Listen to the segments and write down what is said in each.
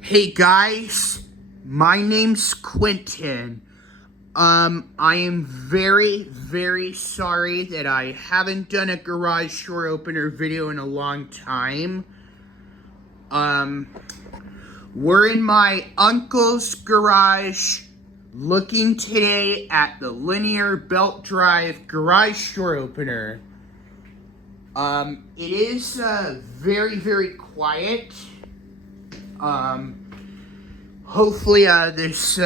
Hey guys, my name's Quentin. I am very sorry that I haven't done a garage door opener video in a long time. We're in my uncle's garage looking today at the linear belt drive garage door opener. It is very quiet. Hopefully this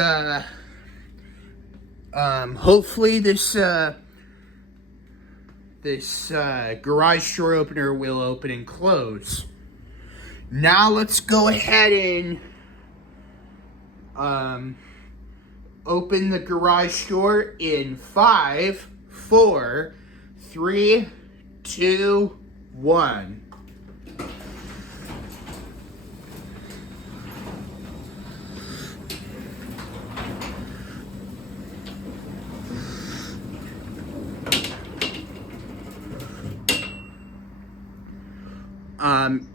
garage door opener will open and close. Now let's go ahead and open the garage door in 5, 4, 3, 2, 1.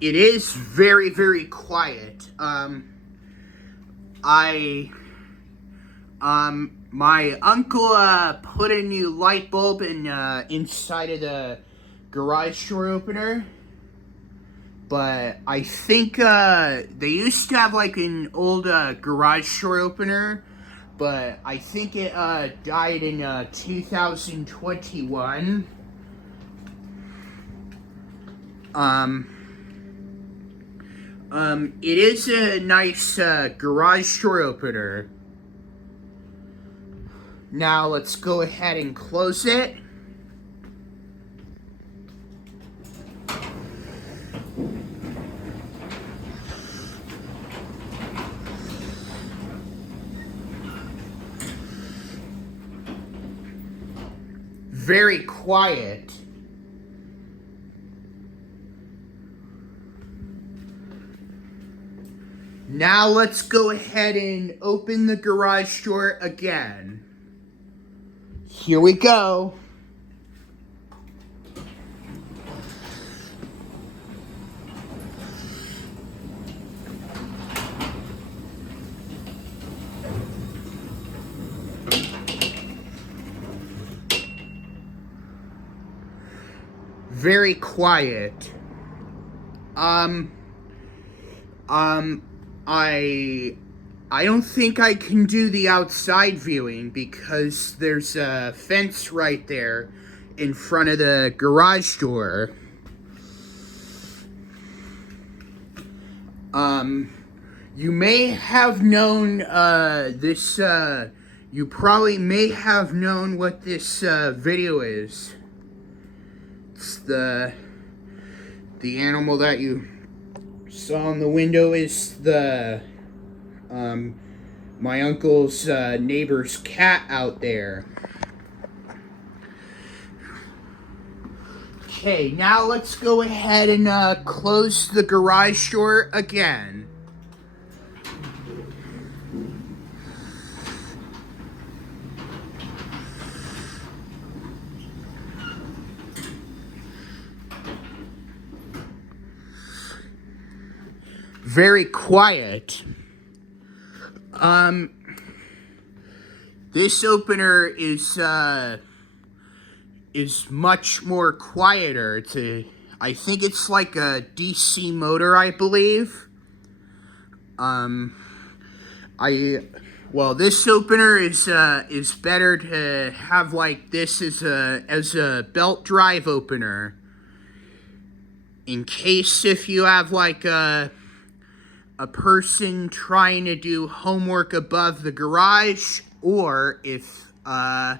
It is very quiet. My uncle put a new light bulb in inside of the garage door opener, but I think they used to have like an old garage door opener, but I think it died in 2021. It is a nice garage door opener. Now let's go ahead and close it. Very quiet. Now let's go ahead and open the garage door again. Here we go. Very quiet. I don't think I can do the outside viewing because there's a fence right there in front of the garage door. You may have known you probably may have known what this video is. It's the animal that you saw in the window is the my uncle's neighbor's cat out there. Okay, now let's go ahead and close the garage door again. Very quiet. This opener is much more quieter. I think it's like a DC motor, I believe. This opener is better to have like this as a belt drive opener. In case if you have like a person trying to do homework above the garage, or if a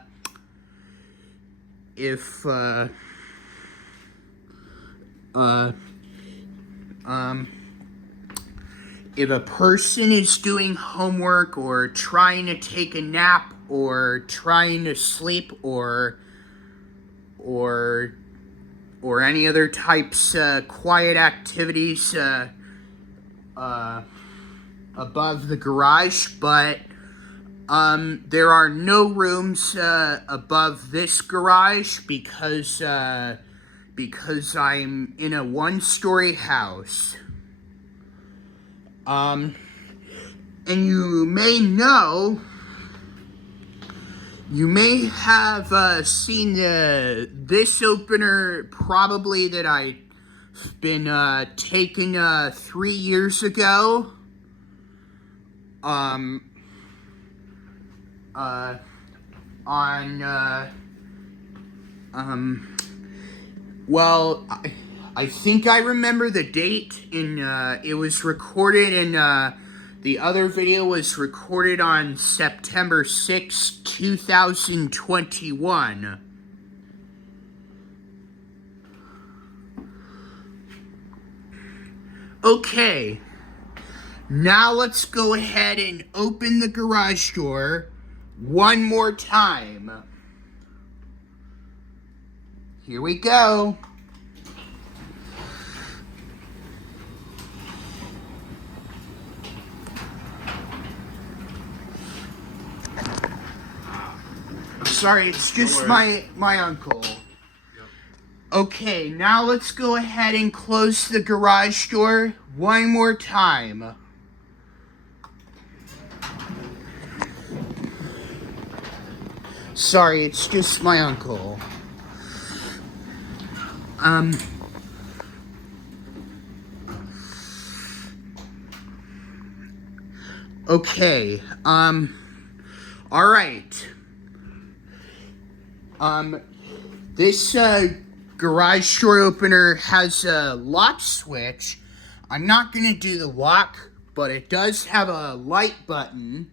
person is doing homework or trying to take a nap or trying to sleep or any other types quiet activities above the garage, but there are no rooms above this garage because I'm in a one-story house. And you may know, you may have seen this opener probably that I've been taking 3 years ago. Well, I think I remember the date, and it was recorded, and the other video was recorded on September 6, 2021. Okay, now let's go ahead and open the garage door one more time. Here we go. Sorry, it's just my uncle. Yep. Okay, now let's go ahead and close the garage door one more time. Sorry, it's just my uncle. Okay, alright. This, garage door opener has a lock switch. I'm not gonna do the lock, but it does have a light button.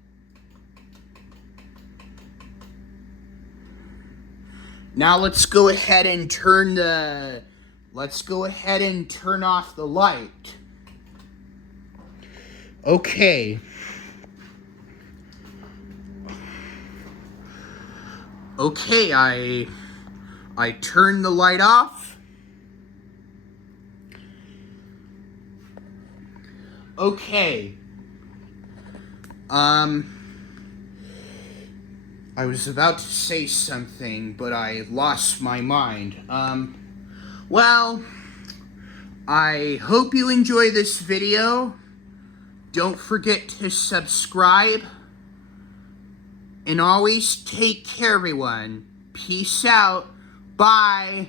Now let's go ahead and turn off the light. Okay. Okay, I turn the light off. Okay. I was about to say something, but I lost my mind. Well, I hope you enjoy this video. Don't forget to subscribe. And always take care, everyone. Peace out. Bye.